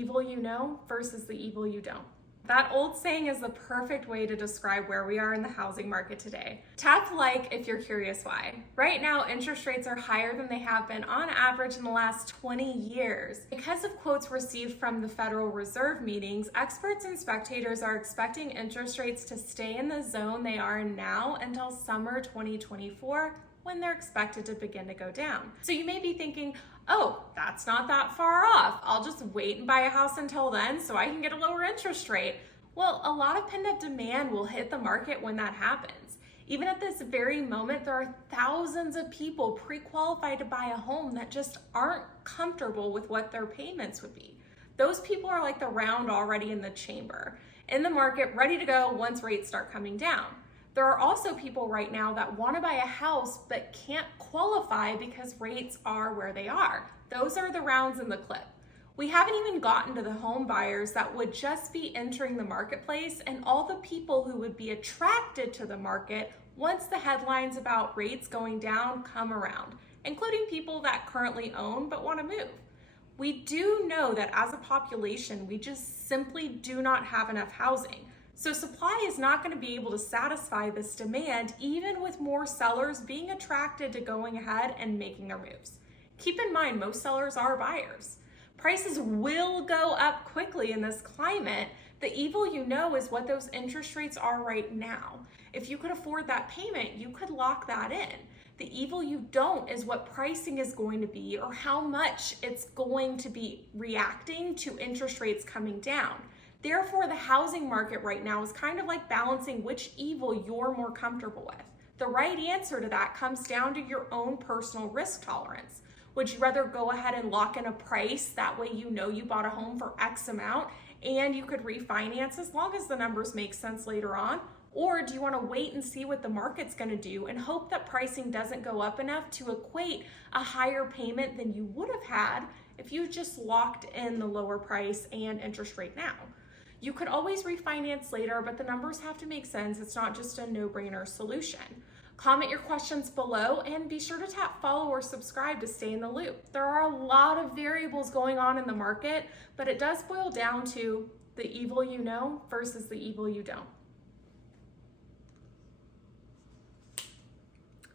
evil you know versus the evil you don't. That old saying is the perfect way to describe where we are in the housing market today. Tap like if you're curious why. Right now, interest rates are higher than they have been on average in the last 20 years. Because of quotes received from the Federal Reserve meetings, experts and spectators are expecting interest rates to stay in the zone they are in now until summer 2024, when they're expected to begin to go down. So you may be thinking, oh, that's not that far off. I'll just wait and buy a house until then so I can get a lower interest rate. Well, a lot of pent-up demand will hit the market when that happens. Even at this very moment, there are thousands of people pre-qualified to buy a home that just aren't comfortable with what their payments would be. Those people are like the round already in the chamber, in the market, ready to go once rates start coming down. There are also people right now that want to buy a house but can't qualify because rates are where they are. Those are the rounds in the clip. We haven't even gotten to the home buyers that would just be entering the marketplace and all the people who would be attracted to the market once the headlines about rates going down come around, including people that currently own but want to move. We do know that as a population, we just simply do not have enough housing. So supply is not going to be able to satisfy this demand, even with more sellers being attracted to going ahead and making their moves. Keep in mind, most sellers are buyers. Prices will go up quickly in this climate. The evil you know is what those interest rates are right now. If you could afford that payment, you could lock that in. The evil you don't is what pricing is going to be or how much it's going to be reacting to interest rates coming down. Therefore, the housing market right now is kind of like balancing which evil you're more comfortable with. The right answer to that comes down to your own personal risk tolerance. Would you rather go ahead and lock in a price, that way you know you bought a home for X amount and you could refinance as long as the numbers make sense later on? Or do you want to wait and see what the market's going to do and hope that pricing doesn't go up enough to equate a higher payment than you would have had if you just locked in the lower price and interest rate now? You could always refinance later, but the numbers have to make sense. It's not just a no-brainer solution. Comment your questions below and be sure to tap follow or subscribe to stay in the loop. There are a lot of variables going on in the market, but it does boil down to the evil you know versus the evil you don't.